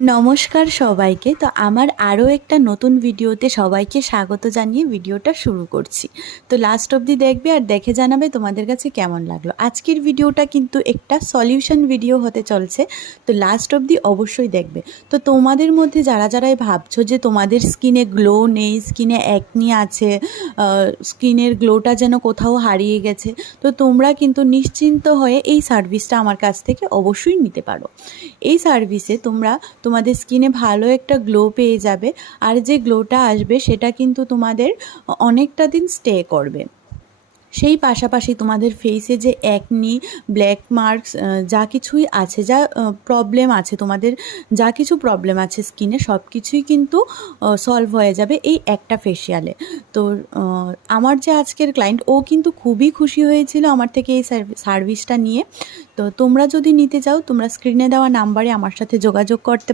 নমস্কার সবাইকে। তো আমার আরও একটা নতুন ভিডিওতে সবাইকে স্বাগত জানিয়ে ভিডিওটা শুরু করছি। তো লাস্ট অবধি দেখবে আর দেখে জানাবে তোমাদের কাছে কেমন লাগলো। আজকের ভিডিওটা কিন্তু একটা সলিউশন ভিডিও হতে চলছে, তো লাস্ট অবধি অবশ্যই দেখবে। তো তোমাদের মধ্যে যারাই ভাবছো যে তোমাদের স্কিনে গ্লো নেই, স্কিনে অ্যাকনি আছে, স্কিনের গ্লোটা যেন কোথাও হারিয়ে গেছে, তো তোমরা কিন্তু নিশ্চিন্ত হয়ে এই সার্ভিসটা আমার কাছ থেকে অবশ্যই নিতে পারো। এই সার্ভিসে তোমরা তোমাদের স্কিনে ভালো একটা গ্লো পেয়ে যাবে, আর যে গ্লোটা আসবে সেটা কিন্তু তোমাদের অনেকটা দিন স্টে করবে। সেই পাশাপাশি তোমাদের ফেসে যে অ্যাকনি, ব্ল্যাক মার্কস যা কিছুই আছে, যা প্রবলেম আছে, তোমাদের যা কিছু প্রবলেম আছে স্কিনে, সব কিছুই কিন্তু সলভ হয়ে যাবে এই একটা ফেসিয়ালে। তো আমার যে আজকের ক্লায়েন্ট, ও কিন্তু খুবই খুশি হয়েছিল আমার থেকে এই সার্ভিসটা নিয়ে। তো তোমরা যদি নিতে চাও, তোমরা স্ক্রিনে দেওয়া নাম্বারে আমার সাথে যোগাযোগ করতে